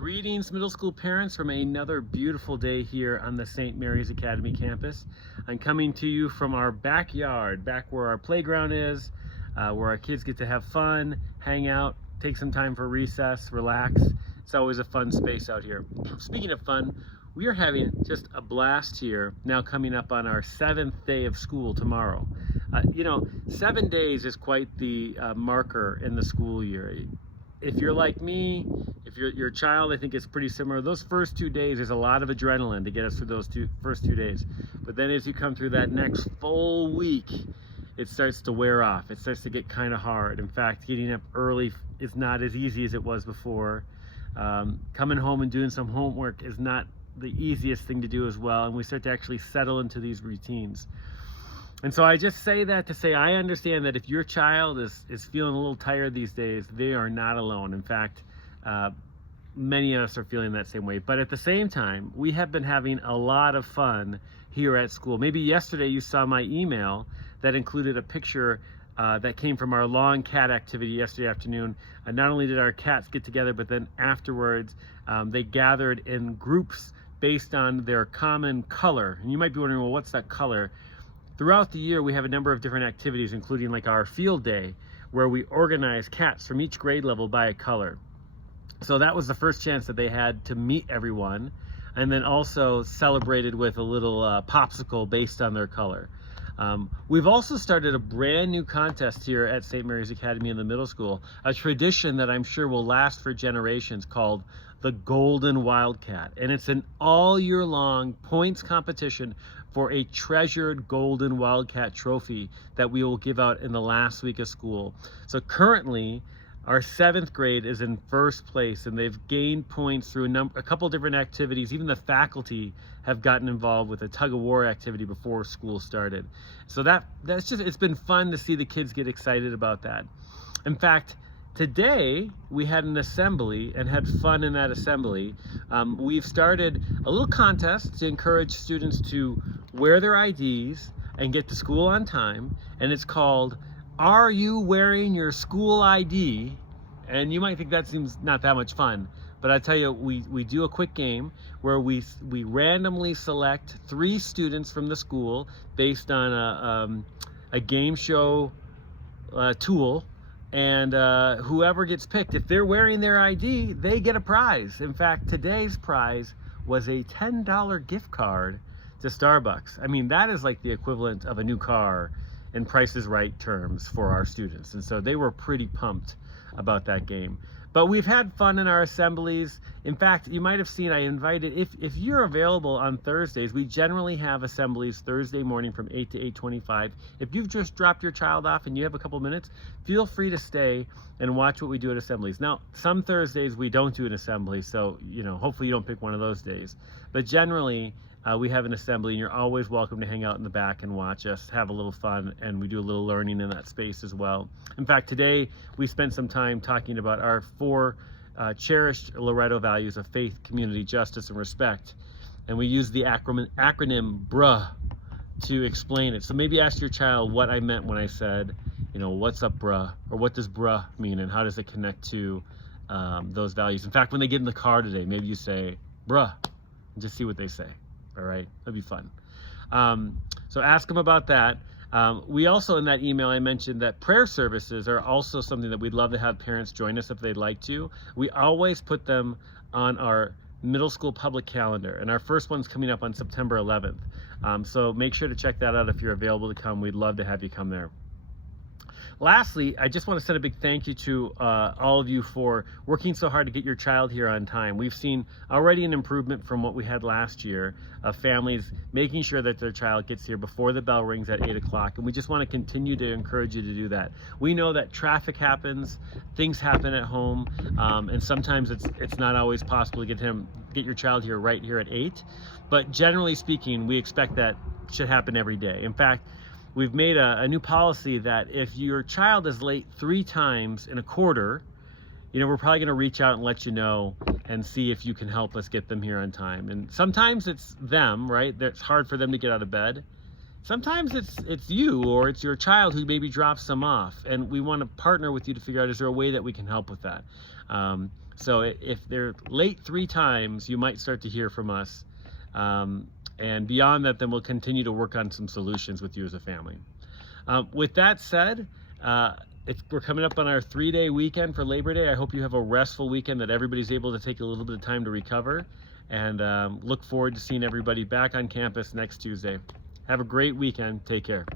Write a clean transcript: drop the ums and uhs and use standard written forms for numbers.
Greetings, middle school parents, from another beautiful day here on the St. Mary's Academy campus. I'm coming to you from our backyard, back where our playground is, where our kids get to have fun, hang out, take some time for recess, relax. It's always a fun space out here. Speaking of fun, we are having just a blast here, now coming up on our 7th day of school tomorrow. 7 days is quite the marker in the school year. If you're like me, if your child, I think it's pretty similar. Those first 2 days, there's a lot of adrenaline to get us through those first two days. But then as you come through that next full week, it starts to wear off. It starts to get kind of hard. In fact, getting up early is not as easy as it was before. Coming home and doing some homework is not the easiest thing to do as well. And we start to actually settle into these routines. And so I just say that to say I understand that if your child is feeling a little tired these days, they are not alone. In fact, many of us are feeling that same way. But at the same time, we have been having a lot of fun here at school. Maybe yesterday you saw my email that included a picture that came from our lawn cat activity yesterday afternoon. Not only did our cats get together, but then afterwards they gathered in groups based on their common color. And you might be wondering, well, what's that color? Throughout the year, we have a number of different activities, including like our field day, where we organize cats from each grade level by a color. So that was the first chance that they had to meet everyone, and then also celebrated with a little popsicle based on their color. We've also started a brand new contest here at St. Mary's Academy in the middle school, a tradition that I'm sure will last for generations, called the Golden Wildcat. And it's an all year long points competition for a treasured Golden Wildcat trophy that we will give out in the last week of school. So currently, our 7th grade is in first place, and they've gained points through a couple different activities. Even the faculty have gotten involved with a tug-of-war activity before school started. So it's been fun to see the kids get excited about that. In fact, today we had an assembly and had fun in that assembly. We've started a little contest to encourage students to wear their IDs and get to school on time, and it's called "Are You Wearing Your School ID?" And you might think that seems not that much fun, but I tell you, we do a quick game where we randomly select 3 students from the school based on a game show tool. And whoever gets picked, if they're wearing their ID, they get a prize. In fact, today's prize was a $10 gift card to Starbucks. I mean, that is like the equivalent of a new car in Price is Right terms for our students. And so they were pretty pumped about that game. But we've had fun in our assemblies. In fact, you might have seen I invited, if you're available on Thursdays, we generally have assemblies Thursday morning from 8 to 8:25. If you've just dropped your child off and you have a couple minutes, feel free to stay and watch what we do at assemblies. Now, some Thursdays we don't do an assembly, so hopefully you don't pick one of those days. But generally, we have an assembly, and you're always welcome to hang out in the back and watch us have a little fun, and we do a little learning in that space as well. In fact, today we spent some time talking about our 4 cherished Loretto values of faith, community, justice, and respect, and we use the acronym BRUH to explain it. So maybe ask your child what I meant when I said, what's up, bruh, or what does bruh mean, and how does it connect to those values. In fact, when they get in the car today, maybe you say bruh and just see what they say. All right, that'd be fun. So ask them about that. We also, in that email, I mentioned that prayer services are also something that we'd love to have parents join us if they'd like to. We always put them on our middle school public calendar, and our first one's coming up on September 11th. So make sure to check that out if you're available to come. We'd love to have you come there. Lastly, I just want to send a big thank you to all of you for working so hard to get your child here on time. We've seen already an improvement from what we had last year of families making sure that their child gets here before the bell rings at 8 o'clock, and we just want to continue to encourage you to do that. We know that traffic happens, things happen at home, and sometimes it's not always possible to get your child here right here at 8, but generally speaking, we expect that should happen every day. In fact, we've made a new policy that if your child is late 3 times in a quarter, we're probably going to reach out and let you know and see if you can help us get them here on time. And sometimes it's them, right? It's hard for them to get out of bed. sometimes it's you or it's your child who maybe drops them off, and we want to partner with you to figure out, is there a way that we can help with that. So if they're late 3 times, you might start to hear from us, and beyond that, then we'll continue to work on some solutions with you as a family. With that said, we're coming up on our 3-day weekend for Labor Day. I hope you have a restful weekend, that everybody's able to take a little bit of time to recover, and look forward to seeing everybody back on campus next Tuesday. Have a great weekend. Take care.